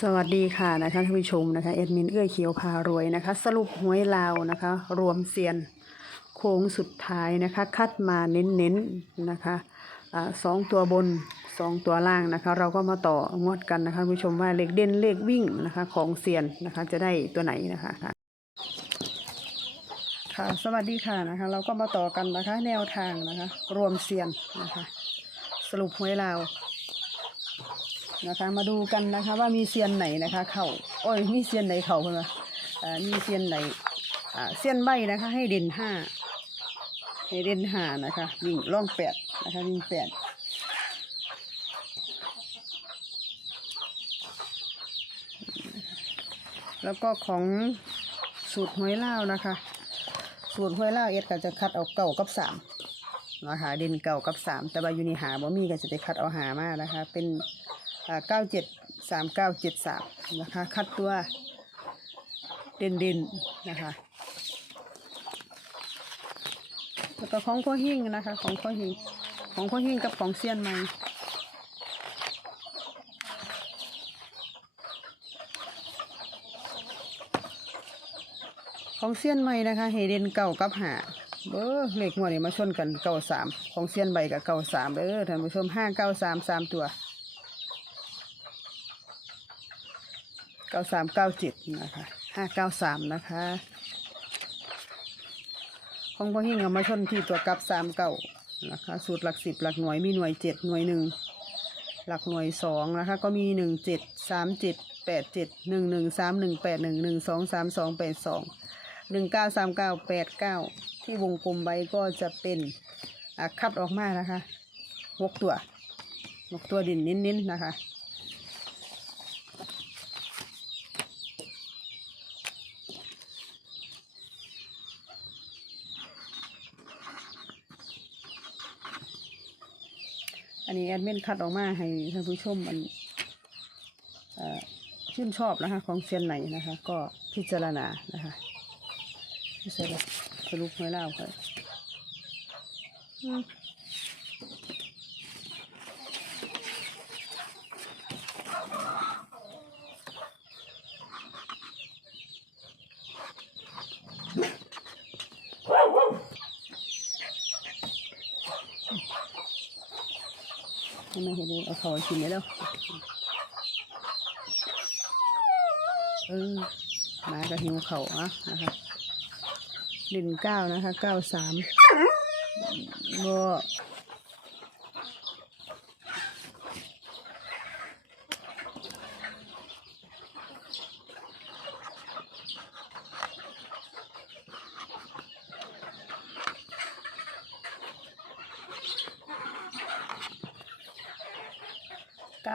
สวัสดีค่ะนะคะท่านผู้ชมนะคะเอ็ดมินเอื้อยเขียวพารวยนะคะ สรุปหวยลาวนะคะ รวมเซียนโค้งสุดท้ายนะคะ คัดมาเน้นๆนนะคะอ่าสองตัวบนสองตัวล่างนะคะ เราก็มาต่องวดกันนะคะผู้ชมว่าเลขเด่นเลขวิ่งนะคะของเซียนนะคะ จะได้ตัวไหนนะคะค่ะสวัสดีค่ะนะคะ เราก็มาต่อกันนะคะ แนวทางนะคะ รวมเซียนนะคะ สรุปหวยลาว นะคะ มาดูกันนะคะว่ามีเซียนไหนนะคะ เข่าโอ้ยมีเซียนไหนเข่าเพื่อนวะอ่ามีเซียนไหนเซียนใบนะคะ ให้เด่นห้าให้เด่นห้านะคะวิ่งล่องแปดนะคะวิ่งแปดแล้วก็ของสูตรหวยเล่านะคะ สูตรหวยเล่าเอ็ดก็จะคัดเอาเก่ากับสามนะคะเด่นเก่ากับสามแต่ว่ายู่ในหาบ่มีก็จะไปคัดเอาหามานะคะ เป็น เก้าเจ็ดสามเก้าเจ็ดสามนะคะ คัดตัวเด่นเด่นนะคะ แล้วก็ของพ่อหิ่งนะคะ ของพ่อหิ่งของพ่อหิ่งกับของเซียนใหม่ของเซียนใหม่นะคะเฮเดนเก่ากับหาเบอร์เลขหัวนี่มาชนกันเก่าสามของเซียนใบกับเก่าสามเด้อท่านผู้ชมห้าเก้าสามสามตัว ก้าสามเก้าเจ็ดนะคะห้าเก้าสามนะคะ ของพ่อหิ่งเอามาชนที่ตัวกับสามเก้านะคะ สูตรหลักสิบหลักหน่วยมีหน่วยเจ็ดหน่วยหนึ่งหลักหน่วยสองนะคะ ก็มีหนึ่งเจ็ดสามเจ็ดแปดเจ็ดหนึ่งหนึ่งสามหนึ่งแปดหนึ่งหนึ่งสองสามสองแปดสองหนึ่งเก้าสามเก้าแปดเก้าที่วงกลมไว้ก็จะเป็นอะคัดออกมานะคะหกตัวหกตัวดินเน้นๆนะคะ นนี้แอดมินคัดออกมาให้ท่านผู้ชมมันชื่นชอบนะคะ ของเซียนไหนนะคะ ก็พิจารณานะคะพิจารณาสรุปไว้แล้วค่ะ อืมทำไมเห็นเอาขากินได้แล้วเออมาก็หิวเขาอะนะคะเด่นเก้านะคะเก้าสามก็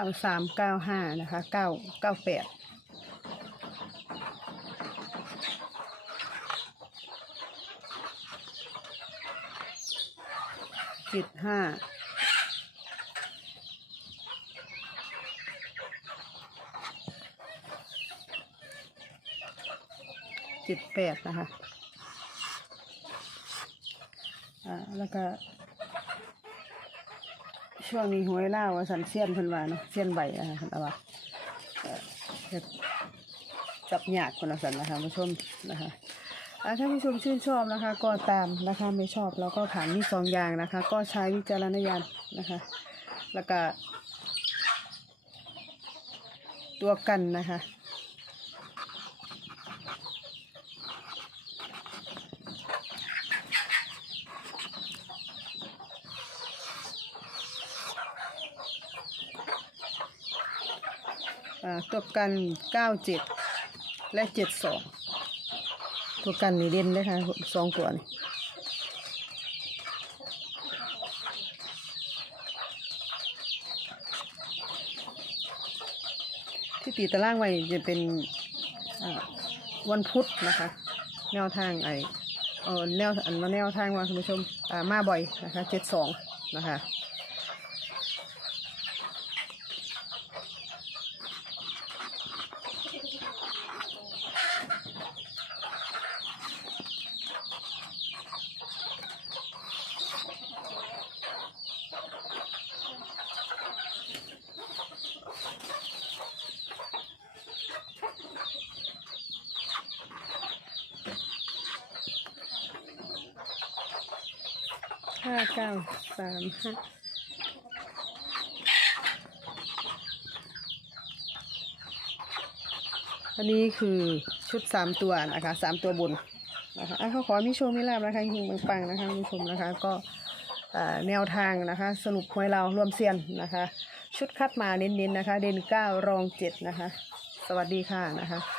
ก้าสามเก้าห้านะคะเก้าเก้าแปดเจ็ดห้าเจ็ดแปดนะคะ อ่า แล้วก็ ช่วงนี้หวยล่าว่าสันเซียนเพิ่นว่าเนาะเซียนใบอะค่ะว่าจับหยาดคนละสันนะคะผู้ชมนะคะถ้าผู้ชมชื่นชอบนะคะ ก็ตามนะคะไม่ชอบแล้วก็ผ่านมีสองอย่างนะคะ ก็ใช้วิจารณญาณนะคะ แล้วก็ตัวกันนะคะ ตัวกันเก้าเจ็ดและเจ็ดสองตัวกันนี่เด่นเลยค่ะสองตัวนี่ที่ตีตารางไว้จะเป็นวันพุธนะคะ แนวทางไอเออแนวอันว่าแนวทางว่าคุณผู้ชมอ่ามาบ่อยนะคะเจ็ดสองนะคะ ห้าเก้าสามห้าอันนี้คือชุดสามตัวนะคะสามตัวบนนะคะเขาขอมีโชว์มีลาบนะคะหิงปังๆนะคะคุณผู้ชมนะคะก็แนวทางนะคะ สรุปหวยเรารวมเซียนนะคะ ชุดคัดมาเน้นๆนะคะ เด่นเก้ารองเจ็ดนะคะ สวัสดีค่ะนะคะ